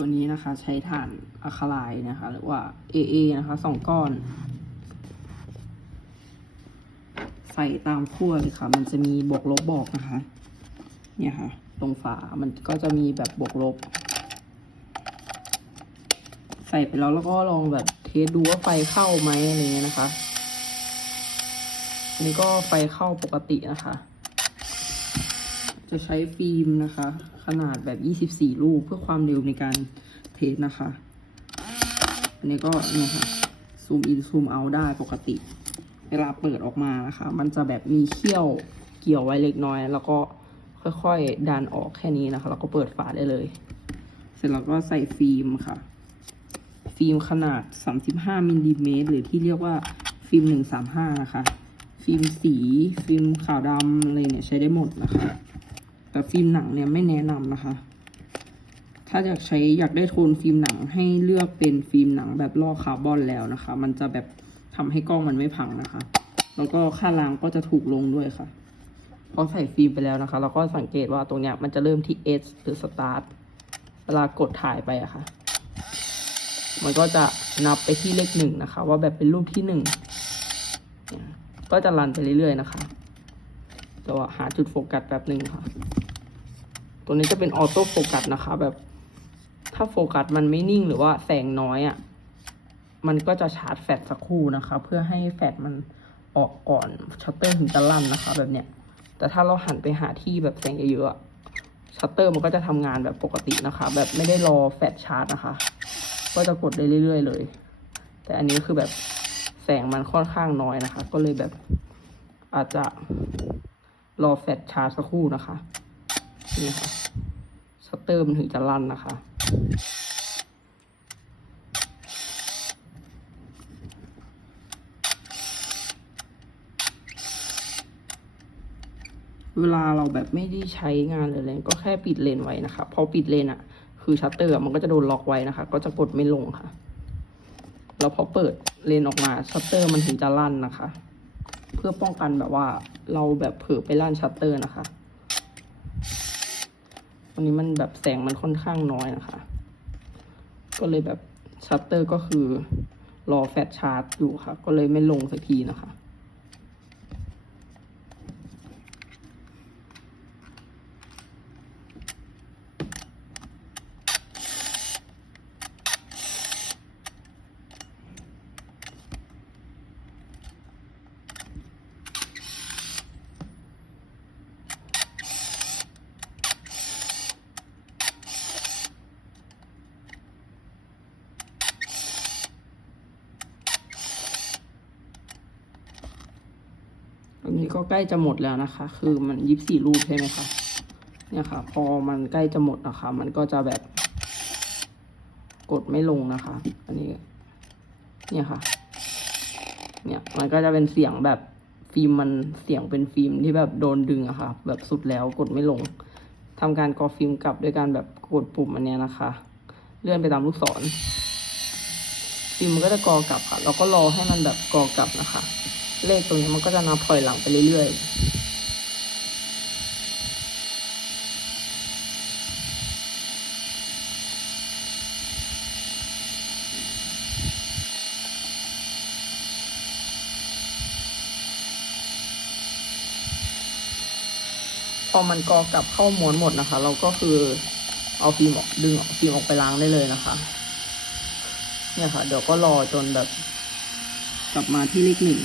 ตัวนี้นะคะ ใช้ถ่านอะคาไลน์นะคะ หรือว่า AA นะคะสองก้อน ใส่ตามขั้วเลยค่ะ มันจะมีบวกลบบอกนะคะ เนี่ยค่ะ ตรงฝา มันก็จะมีแบบบวกลบ ใส่ไปแล้วแล้วก็ลองแบบเทสดูว่าไฟเข้าไหมอะไรเงี้ยนะคะ อันนี้ก็ไฟเข้าปกตินะคะ จะใช้ฟิล์มนะคะ ขนาดแบบ 24 ลูกเพื่อความเร็วในการเทสนะคะ อันนี้ก็เนี่ยค่ะ ซูมอินซูมเอาได้ปกติ เวลาเปิดออกมานะคะ มันจะแบบมีเขี้ยวเกี่ยวไว้เล็กน้อย แล้วก็ค่อยๆ ดันออกแค่นี้นะคะ แล้วก็เปิดฝาได้เลย เสร็จแล้วก็ใส่ฟิล์มค่ะ ฟิล์มขนาด 35มิลลิเมตรหรือที่เรียกว่าฟิล์ม 135 นะคะ ฟิล์มสี ฟิล์มขาวดำอะไรเนี่ยใช้ได้หมดนะคะ แต่ฟิล์มหนังเนี่ยไม่แนะนำนะคะ ถ้าอยากใช้อยากได้โทนฟิล์มหนังให้เลือกเป็นฟิล์มหนังแบบลอกคาร์บอนแล้วนะคะ มันจะแบบทำให้กล้องมันไม่พังนะคะ แล้วก็ค่าล้างก็จะถูกลงด้วยค่ะพอใส่ฟิล์มไปแล้วนะคะ เราก็สังเกตว่าตรงเนี้ยมันจะเริ่มที่ S หรือ Start เวลากดถ่ายไปอะค่ะ มันก็จะนับไปที่เลขหนึ่งนะคะ ว่าแบบเป็นรูปที่หนึ่งก็จะรันไปเรื่อยๆนะคะแต่ว่าหาจุดโฟกัสแป๊บหนึ่งค่ะ ตัวนี้จะเป็นออโต้โฟกัสนะคะ แบบ ถ้าโฟกัสมันไม่นิ่งหรือว่าแสงน้อยอะ่ะ มันก็จะชาร์จแฟลชสักครู่นะคะ เพื่อให้แฟลชมันออกก่อนชัตเตอร์ถึงจะลั่นนะคะ แบบเนี้ย แต่ถ้าเราหันไปหาที่แบบแสงเยอะๆชัตเตอร์มันก็จะทำงานแบบปกตินะคะ แบบไม่ได้รอแฟลชชาร์จนะคะ ก็จะกดได้เรื่อยๆเลย แต่อันนี้คือแบบแสงมันค่อนข้างน้อยนะคะ ก็เลยแบบอาจจะรอแฟลชชาร์จสักครู่นะคะ นี่ค่ะชัตเตอร์มันถึงจะลั่นนะคะ เวลาเราแบบไม่ได้ใช้งานเลยเลยก็แค่ปิดเลนไว้นะคะ พอปิดเลนอะคือชัตเตอร์มันก็จะโดนล็อกไว้นะคะ ก็จะกดไม่ลงค่ะ แล้วพอเปิดเลนออกมาชัตเตอร์มันถึงจะลั่นนะคะ เพื่อป้องกันแบบว่าเราแบบเผลอไปลั่นชัตเตอร์นะคะ วันนี้มันแบบแสงมันค่อนข้างน้อยนะคะ ก็เลยแบบชัตเตอร์ก็คือรอแฟลชชาร์จอยู่ค่ะ ก็เลยไม่ลงสักทีนะคะ อั นี้ก็ใกล้จะหมดแล้วนะคะ คือมันยิบสี่รูปใช่ไหมคะเนี่ยค่ะ พอมันใกล้จะหมดนะคะ มันก็จะแบบ กดไม่ลงนะคะ อันนี้ เนี่ยค่ะ เนี่ยมันก็จะเป็นเสียงแบบฟิล์มมันเสียงเป็นฟิล์มที่แบบโดนดึงอะค่ะ แบบสุดแล้วกดไม่ลงทำการกอฟิล์มกลับด้วยการแบบกดปุ่มอันเนี้ยนะคะ เลื่อนไปตามลูกศรฟิล์มมันก็จะกอกลับค่ะแล้วก็รอให้มันแบบกอกลับนะคะ เลขตรงนี้มันก็จะนับถอยหลังไปเรื่อยๆพอมันกอกลับเข้าม้วนหมดนะคะ เราก็คือเอาฟิล์มออกดึงออกฟิล์มออกไปล้างได้เลยนะคะ เนี่ยค่ะ เดี๋ยวก็รอจนแบบ กลับมาที่เลขหนึ่ง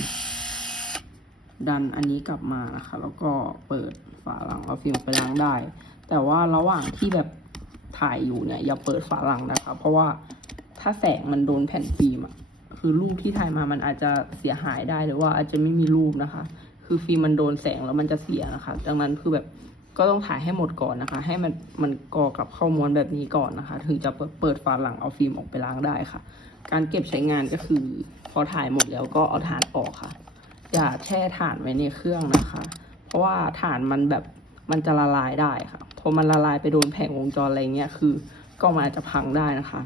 ดันอันนี้กลับมานะคะ แล้วก็เปิดฝาหลังเอาฟิล์มไปล้างได้ แต่ว่าระหว่างที่แบบถ่ายอยู่เนี่ย อย่าเปิดฝาหลังนะคะ เพราะว่าถ้าแสงมันโดนแผ่นฟิล์มอะคือรูปที่ถ่ายมามันอาจจะเสียหายได้หรือว่าอาจจะไม่มีรูปนะคะ คือฟิล์มมันโดนแสงแล้วมันจะเสียนะคะ ดังนั้นคือแบบก็ต้องถ่ายให้หมดก่อนนะคะ ให้มันมันกอกลับเข้าม้วนแบบนี้ก่อนนะคะ ถึงจะเปิดเปิดฝาหลังเอาฟิล์มออกไปล้างได้ค่ะ การเก็บใช้งานก็คือ พอถ่ายหมดแล้วก็เอาถ่านออกค่ะ อย่าแช่ถ่านไว้ในเครื่องนะคะ เพราะว่าถ่านมันแบบมันจะละลายได้ค่ะพอมันละลายไปโดนแผงวงจรอะไรเงี้ยคือกล้องมันอาจจะพังได้นะคะ